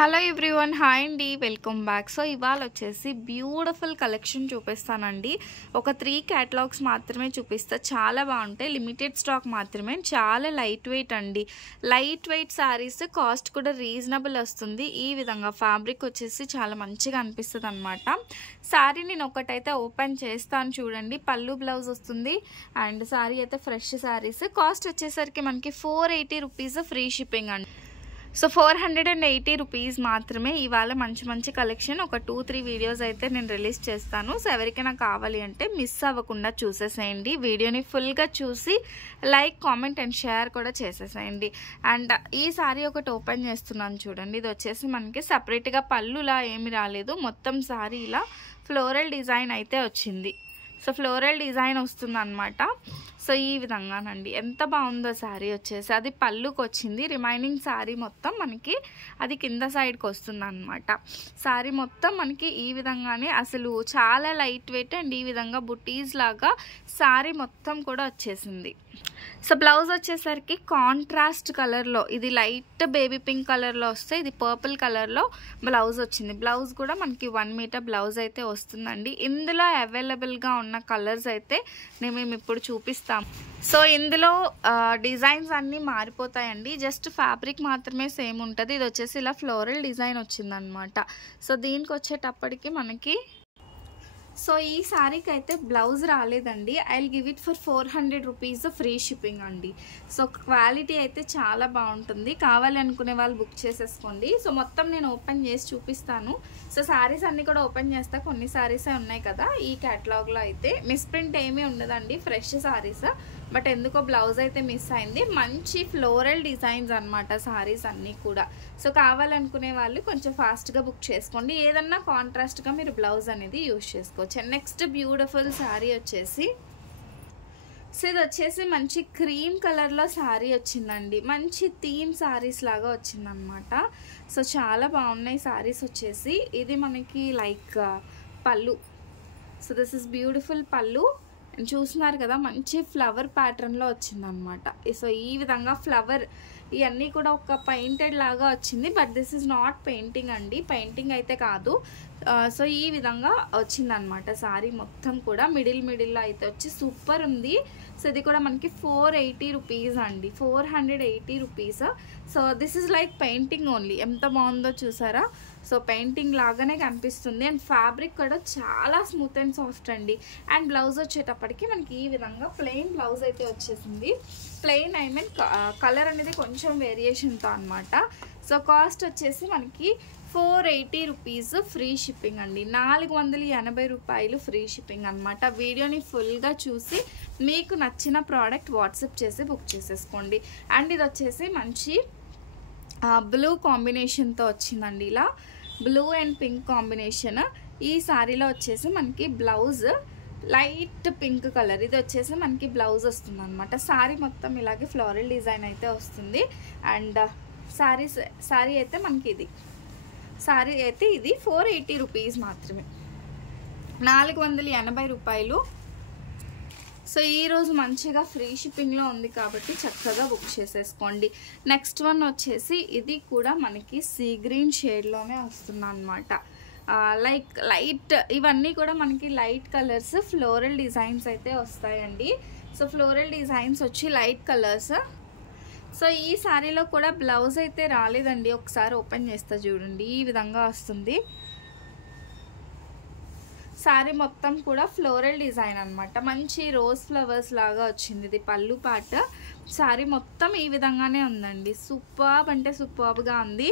Hello everyone, hi అండి, welcome back. So ఇవాళ వచ్చేసి బ్యూటిఫుల్ కలెక్షన్ చూపిస్తానండి. ఒక 3 క్యాటలాగ్స్ మాత్రమే చూపిస్తా. చాలా బాగుంటాయి, లిమిటెడ్ స్టాక్ మాత్రమే, చాలా లైట్ వెయిట్ అండి. లైట్ వెయిట్ శారీస్, కాస్ట్ కూడా రీజనబుల్ వస్తుంది. ఈ విధంగా ఫ్యాబ్రిక్ వచ్చేసి చాలా మంచిగా అనిపిస్తుంది అనమాట. శారీ నేను ఒకటైతే ఓపెన్ చేస్తాను చూడండి. పళ్ళు బ్లౌజ్ వస్తుంది అండ్ శారీ అయితే ఫ్రెష్ శారీస్. కాస్ట్ వచ్చేసరికి మనకి 480 రూపీస్ ఫ్రీ షిప్పింగ్ అండి. సో 480 రూపీస్ మాత్రమే. ఇవాళ మంచి మంచి కలెక్షన్ ఒక 2-3 వీడియోస్ అయితే నేను రిలీజ్ చేస్తాను. సో ఎవరికైనా కావాలి అంటే మిస్ అవ్వకుండా చూసేసేయండి. వీడియోని ఫుల్గా చూసి లైక్, కామెంట్ అండ్ షేర్ కూడా చేసేసేయండి. అండ్ ఈ సారీ ఒకటి ఓపెన్ చేస్తున్నాను చూడండి. ఇది వచ్చేసి మనకి సపరేట్గా పళ్ళులా ఏమి రాలేదు, మొత్తం సారీ ఇలా ఫ్లోరల్ డిజైన్ అయితే వచ్చింది. సో ఫ్లోరల్ డిజైన్ వస్తుంది అనమాట. సో ఈ విధంగానండి, ఎంత బాగుందో శారీ వచ్చేసి. అది పళ్ళుకి వచ్చింది, రిమైనింగ్ శారీ మొత్తం మనకి అది కింద సైడ్కి వస్తుంది అనమాట. శారీ మొత్తం మనకి ఈ విధంగానే, అసలు చాలా లైట్ వెయిట్ అండ్ ఈ విధంగా బుటీస్ లాగా శారీ మొత్తం కూడా వచ్చేసింది. సో బ్లౌజ్ వచ్చేసరికి కాంట్రాస్ట్ కలర్లో, ఇది లైట్ బేబీ పింక్ కలర్లో వస్తే ఇది పర్పుల్ కలర్లో బ్లౌజ్ వచ్చింది. బ్లౌజ్ కూడా మనకి 1 మీటర్ బ్లౌజ్ అయితే వస్తుందండి. ఇందులో అవైలబుల్గా ఉన్న కలర్స్ అయితే మేము ఇప్పుడు చూపిస్తాము. సో ఇందులో డిజైన్స్ అన్నీ మారిపోతాయండి, జస్ట్ ఫ్యాబ్రిక్ మాత్రమే సేమ్ ఉంటుంది. ఇది వచ్చేసి ఇలా ఫ్లోరల్ డిజైన్ వచ్చిందనమాట. సో దీనికి వచ్చేటప్పటికి మనకి, సో ఈ శారీకి అయితే బ్లౌజ్ రాలేదండి. I will give it for 400 rupees free shipping అండి. సో క్వాలిటీ అయితే చాలా బాగుంటుంది. కావాలి అనుకునే వాళ్ళు బుక్ చేసేసుకోండి. సో మొత్తం నేను ఓపెన్ చేసి చూపిస్తాను. సో శారీస్ అన్నీ కూడా ఓపెన్ చేస్తా, కొన్ని శారీసే ఉన్నాయి కదా ఈ క్యాటలాగ్లో. అయితే మిస్ప్రింట్ ఏమీ ఉండదండి, ఫ్రెష్ శారీస్. బట్ ఎందుకో బ్లౌజ్ అయితే మిస్ అయింది. మంచి ఫ్లోరల్ డిజైన్స్ అనమాట శారీస్ అన్నీ కూడా. సో కావాలనుకునే వాళ్ళు కొంచెం ఫాస్ట్గా బుక్ చేసుకోండి. ఏదన్నా కాంట్రాస్ట్గా మీరు బ్లౌజ్ అనేది యూజ్ చేసుకోవచ్చు. నెక్స్ట్ బ్యూటిఫుల్ శారీ వచ్చేసి, సో ఇది వచ్చేసి మంచి క్రీమ్ కలర్లో శారీ వచ్చిందండి. మంచి థీమ్ శారీస్ లాగా వచ్చిందనమాట. సో చాలా బాగున్నాయి శారీస్ వచ్చేసి. ఇది మనకి లైక్ పళ్ళు. సో దిస్ ఇస్ బ్యూటిఫుల్ పళ్ళు. చూస్తున్నారు కదా, మంచి ఫ్లవర్ ప్యాటర్న్లో వచ్చిందనమాట. సో ఈ విధంగా ఫ్లవర్ ఇవన్నీ కూడా ఒక పెయింటెడ్ లాగా వచ్చింది. But this is not painting అండి, పెయింటింగ్ అయితే కాదు. సో ఈ విధంగా వచ్చిందనమాట శారీ మొత్తం కూడా. మిడిల్లో అయితే వచ్చి సూపర్ ఉంది. సో ఇది కూడా మనకి 480 రూపీస్ అండి, 480 rupees. So this is like painting only. ఎంత బాగుందో చూసారా. సో పెయింటింగ్ లాగానే కనిపిస్తుంది. అండ్ ఫ్యాబ్రిక్ కూడా చాలా స్మూత్ అండ్ సాఫ్ట్ అండి. అండ్ బ్లౌజ్ వచ్చేటప్పటికి మనకి ఈ విధంగా ప్లెయిన్ బ్లౌజ్ అయితే వచ్చేసింది. ప్లెయిన్ ఐ మీన్ కలర్ అనేది కొంచెం వేరియేషన్తో అనమాట. సో కాస్ట్ వచ్చేసి మనకి 480 రూపీస్ ఫ్రీ షిప్పింగ్ అండి. 480 రూపాయలు ఫ్రీ షిప్పింగ్ అనమాట. వీడియోని ఫుల్గా చూసి మీకు నచ్చిన ప్రోడక్ట్ వాట్సాప్ చేసి బుక్ చేసేసుకోండి. అండ్ ఇది వచ్చేసి మంచి బ్లూ కాంబినేషన్తో వచ్చిందండి. ఇలా బ్లూ అండ్ పింక్ కాంబినేషన్. ఈ శారీలో వచ్చేసి మనకి బ్లౌజ్ లైట్ పింక్ కలర్. ఇది వచ్చేసి మనకి బ్లౌజ్ వస్తుంది అనమాట. శారీ మొత్తం ఇలాగే ఫ్లోరల్ డిజైన్ అయితే వస్తుంది. అండ్ శారీ అయితే మనకి ఇది 480 రూపీస్ మాత్రమే, 480 రూపాయలు. సో ఈరోజు మంచిగా ఫ్రీ షిప్పింగ్లో ఉంది కాబట్టి చక్కగా బుక్ చేసేసుకోండి. నెక్స్ట్ వన్ వచ్చేసి ఇది కూడా మనకి సీ గ్రీన్ షేడ్లోనే వస్తుంది అనమాట. లైక్ లైట్, ఇవన్నీ కూడా మనకి లైట్ కలర్స్, ఫ్లోరల్ డిజైన్స్ అయితే వస్తాయండి. సో ఫ్లోరల్ డిజైన్స్ వచ్చి లైట్ కలర్స్. సో ఈ శారీలో కూడా బ్లౌజ్ అయితే రాలేదండి. ఒకసారి ఓపెన్ చేస్తా చూడండి, ఈ విధంగా వస్తుంది. శారీ మొత్తం కూడా ఫ్లోరల్ డిజైన్ అనమాట. మంచి రోజ్ ఫ్లవర్స్ లాగా వచ్చింది. ఇది పళ్ళు పాట. శారీ మొత్తం ఈ విధంగానే ఉందండి. సూపర్బ్ అంటే సూపర్బ్గా ఉంది.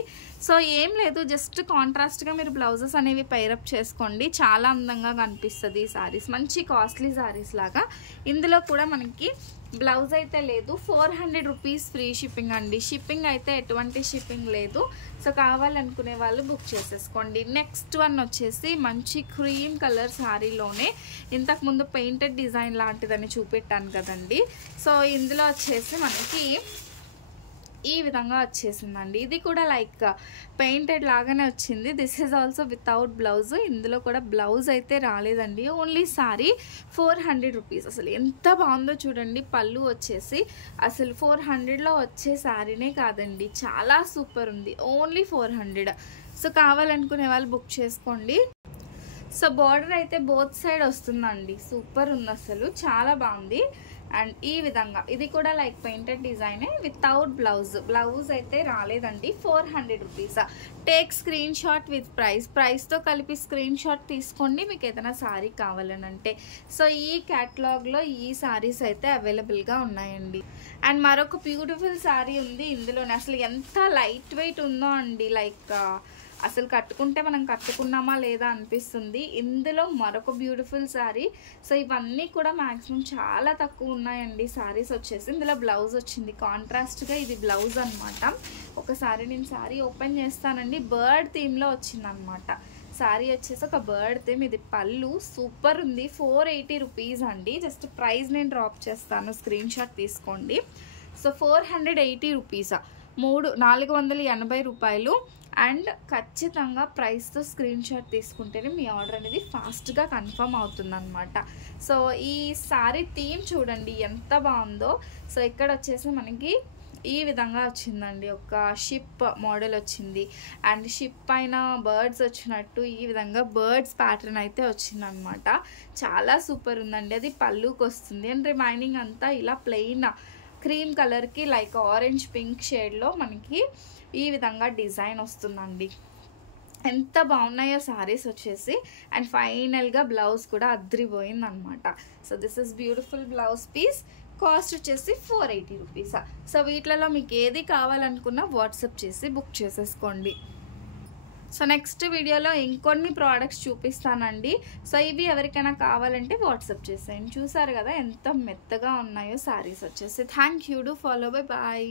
సో ఏం లేదు, జస్ట్ కాంట్రాస్ట్గా మీరు బ్లౌజెస్ అనేవి పైరప్ చేసుకోండి, చాలా అందంగా కనిపిస్తుంది ఈ శారీస్. మంచి కాస్ట్లీ శారీస్ లాగా. ఇందులో కూడా మనకి బ్లౌజ్ అయితే లేదు. 400 రూపీస్ ఫ్రీ షిప్పింగ్ అండి. షిప్పింగ్ అయితే ఎటువంటి షిప్పింగ్ లేదు. సో కావాలనుకునే వాళ్ళు బుక్ చేసేసుకోండి. నెక్స్ట్ వన్ వచ్చేసి మంచి క్రీమ్ కలర్ శారీలోనే ఇంతకుముందు పెయింటెడ్ డిజైన్ లాంటిదని చూపెట్టాను కదండి. సో ఇందులో వచ్చేసి మనకి ఈ విధంగా వచ్చేసిందండి. ఇది కూడా లైక్ పెయింటెడ్ లాగానే వచ్చింది. This is also without blouse. ఇందులో కూడా బ్లౌజ్ అయితే రాలేదండి. Only sorry 400 rupees. అసలు ఎంత బాగుందో చూడండి. పళ్ళు వచ్చేసి అసలు 400లో వచ్చే శారీనే కాదండి, చాలా సూపర్ ఉంది. ఓన్లీ 400. సో కావాలనుకునే వాళ్ళు బుక్ చేసుకోండి. సో బార్డర్ అయితే బోత్ సైడ్ వస్తుందండి. సూపర్ ఉంది, అసలు చాలా బాగుంది. అండ్ ఈ విధంగా ఇది కూడా లైక్ పెయింటెడ్ డిజైనే వితౌట్ బ్లౌజ్ అయితే రాలేదండి. 400 rupees. Take screenshot with ప్రైస్తో కలిపి స్క్రీన్ షాట్ తీసుకోండి మీకు ఏదైనా శారీ కావాలనంటే. సో ఈ క్యాటలాగ్లో ఈ శారీస్ అయితే అవైలబుల్గా ఉన్నాయండి. అండ్ మరొక బ్యూటిఫుల్ శారీ ఉంది ఇందులోనే. అసలు ఎంత లైట్ వెయిట్ ఉందో అండి, లైక్ అసలు కట్టుకుంటే మనం కట్టుకున్నామా లేదా అనిపిస్తుంది. ఇందులో మరొక బ్యూటిఫుల్ శారీ. సో ఇవన్నీ కూడా మ్యాక్సిమం చాలా తక్కువ ఉన్నాయండి శారీస్ వచ్చేసి. ఇందులో బ్లౌజ్ వచ్చింది కాంట్రాస్ట్గా, ఇది బ్లౌజ్ అనమాట. ఒకసారి నేను శారీ ఓపెన్ చేస్తానండి. బర్డ్ థీమ్లో వచ్చిందనమాట శారీ వచ్చేసి, ఒక బర్డ్ థీమ్. ఇది పళ్ళు సూపర్ ఉంది. 480 రూపీస్ అండి. జస్ట్ ప్రైస్ నేను డ్రాప్ చేస్తాను, స్క్రీన్ షాట్ తీసుకోండి. సో 480 రూపీస్, 480 రూపాయలు. అండ్ ఖచ్చితంగా ప్రైస్తో స్క్రీన్ షాట్ తీసుకుంటేనే మీ ఆర్డర్ అనేది ఫాస్ట్గా కన్ఫర్మ్ అవుతుందన్నమాట. సో ఈ శారీ థీమ్ చూడండి ఎంత బాగుందో. సో ఇక్కడ వచ్చేసి మనకి ఈ విధంగా వచ్చిందండి. ఒక షిప్ మోడల్ వచ్చింది అండ్ షిప్ పైన బర్డ్స్ వచ్చినట్టు ఈ విధంగా బర్డ్స్ ప్యాటర్న్ అయితే వచ్చిందనమాట. చాలా సూపర్ ఉందండి. అది పళ్ళుకి వస్తుంది. అండ్ రిమైనింగ్ అంతా ఇలా ప్లెయిన్ క్రీమ్ కలర్కి లైక్ ఆరెంజ్ పింక్ షేడ్లో మనకి ఈ విధంగా డిజైన్ వస్తుందండి. ఎంత బాగున్నాయో శారీస్ వచ్చేసి. అండ్ ఫైనల్గా బ్లౌజ్ కూడా అద్రిపోయింది అనమాట. So this is beautiful blouse piece. Cost వచ్చేసి 480 రూపీస్. సో వీటిలలో మీకు ఏది కావాలనుకున్నా వాట్సాప్ చేసి బుక్ చేసేసుకోండి. సో నెక్స్ట్ వీడియోలో ఇంకొన్ని ప్రోడక్ట్స్ చూపిస్తానండి. సో ఇవి ఎవరికైనా కావాలంటే వాట్సాప్ చేసేయండి. చూసారు కదా ఎంత మెత్తగా ఉన్నాయో శారీస్ వచ్చేసి. Thank you. Do follow. Bye bye.